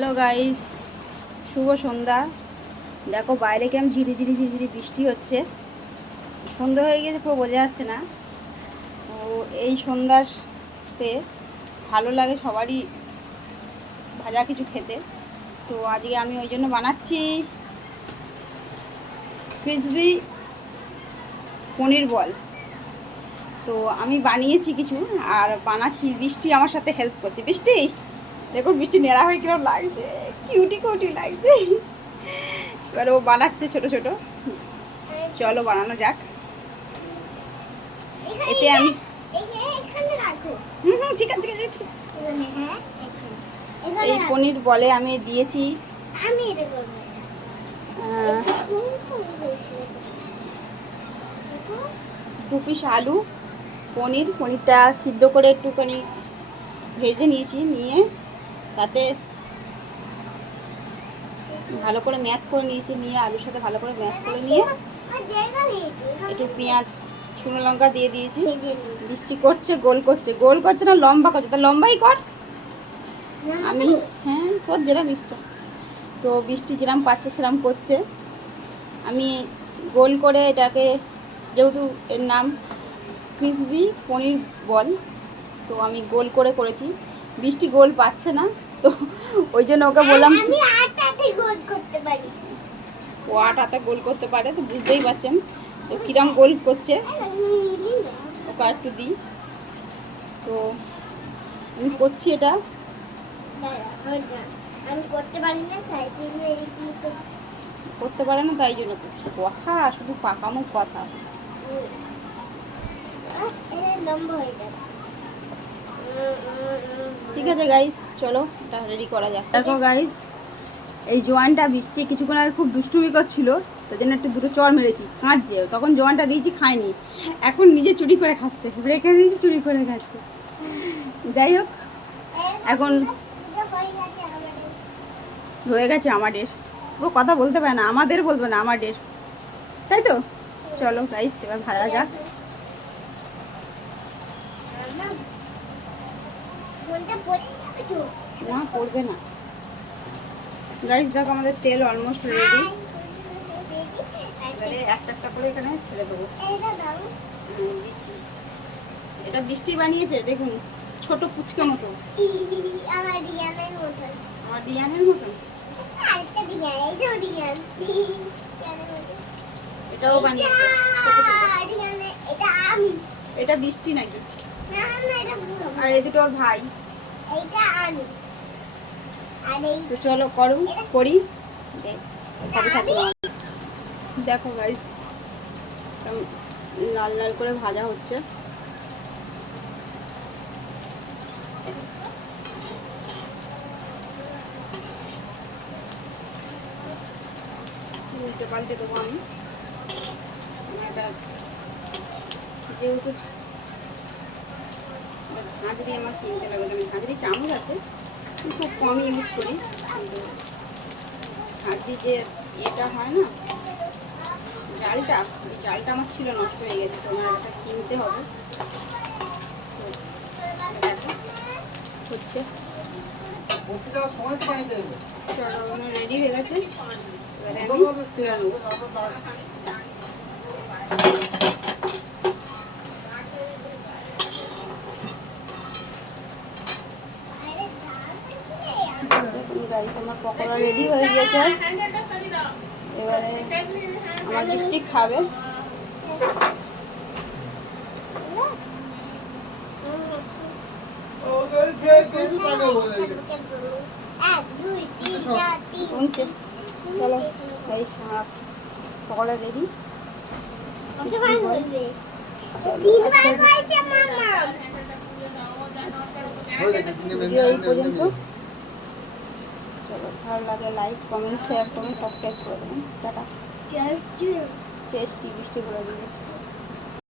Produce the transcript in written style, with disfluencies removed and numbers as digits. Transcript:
Hello guys, শুভ সন্ধ্যা। দেখো বাইরে কেমন ঝিরিঝিরি ঝিরিঝিরি বৃষ্টি হচ্ছে। সন্ধ্যা হয়ে গেছে, পুরো বোঝা যাচ্ছে না। তো এই সন্ধ্যাতে ভালো লাগে সবারই ভাজা কিছু খেতে। তো আজকে আমি ওই জন্য বানাচ্ছি ক্রিসপি পনির বল। তো আমি বানিয়েছি কিছু আর বানাচ্ছি, বৃষ্টি আমার সাথে হেল্প করছে। বৃষ্টি দেখুন, বৃষ্টি নেড়া হয়ে কিরকম লাগছে, কিউটি কিউটি লাগছে। এবার ও বানাচ্ছে ছোট ছোট। চলো বানানো যাক। এতে আমি ঠিক আছে ঠিক আছে ঠিক। এই পনির বলে আমি দিয়েছি 2 পিস আলু, পনিরটা সিদ্ধ করে একটুখানি ভেজে নিয়েছি, নিয়ে তাতে ভালো করে ম্যাশ করে নিয়েছি, নিয়ে আলুর সাথে ভালো করে ম্যাশ করে নিয়ে একটু পেঁয়াজ শুকনো লঙ্কা দিয়ে দিয়েছি। বৃষ্টি করছে, গোল করছে না লম্বা করছে, তা লম্বাই কর। আমি হ্যাঁ, তোর যেরকম ইচ্ছা। তো বৃষ্টি যেরকম পাচ্ছে সেরকম করছে। আমি গোল করে এটাকে, যেহেতু এর নাম ক্রিসপি পনির বল, তো আমি গোল করে করেছি। বৃষ্টি গোল পাচ্ছে না, তো ওই জন্য ওকে বললাম ও আটাতে গোল করতে পারে, তো বুঝতেই পারছেন তো কিরম গোল করছে। ওকে একটু দিই। তো আমি করছি এটা। করতে পারে না তাই জন্য করছি। কথা শুধু পাকামো কথা। ঠিক আছে গাইস, চলো এটা রেডি করা যাক। দেখো গাইস, এই জোয়ানটা বৃষ্টি কিছুক্ষণ আগে খুব দুষ্টুমি করছিল, তার জন্য একটু দুটো চড় মেরেছি, কাঁদছে। তখন জোয়ানটা দিয়েছি, খায়নি, এখন নিজে চুরি করে খাচ্ছে, রেখে দিয়েছি চুরি করে খাচ্ছে। যাই হোক, এখন হয়ে গেছে আমাদের। পুরো কথা বলতে পারে না, আমাদের বলবে না, আমাদের, তাই তো। চলো গাইস, এবার ভাজা যাক। না পড়বে না গাইস। দেখো আমাদের তেল অলমোস্ট রেডি। এবারে একটা একটা করে এখানে ছেড়ে দেবো। দিচ্ছি। এটা বৃষ্টি বানিয়েছে, দেখুন ছোট পুচকা মতো, আমার ডিজাইনের মতন। এটাও বানিয়েছে এটা বৃষ্টি নাকি, আর এই দুটো ওর ভাই। তো চলো করি। দেখো গাইস, লাল লাল করে ভাজা হচ্ছে। উল্টে পাল্টে দেবো আমি। যেহেতু ঝাঁঝরি আমার কিনতে লাগবে, আমি ঝাঁঝরি চামচ আছে, খুব কমই ইউজ করি। কিন্তু ঝাঁঝরি যে এটা হয় না, জালটা, ওই জালটা আমার ছিল, নষ্ট হয়ে গেছে, তো আমার একটা কিনতে হবে। হচ্ছে চলো, রেডি হয়ে গেছে। আমার পকোড়া রেডি হয়ে গেছে। এবারে আমার বৃষ্টি খাবে। চলো গাইস, আমার পকোড়া রেডি। এই পর্যন্ত। চলো, ভালো লাগে লাইক কমেন্ট শেয়ার করুন, সাবস্ক্রাইব করে দেবেন। টাটা। টেস্টি বৃষ্টি করে দিয়েছে।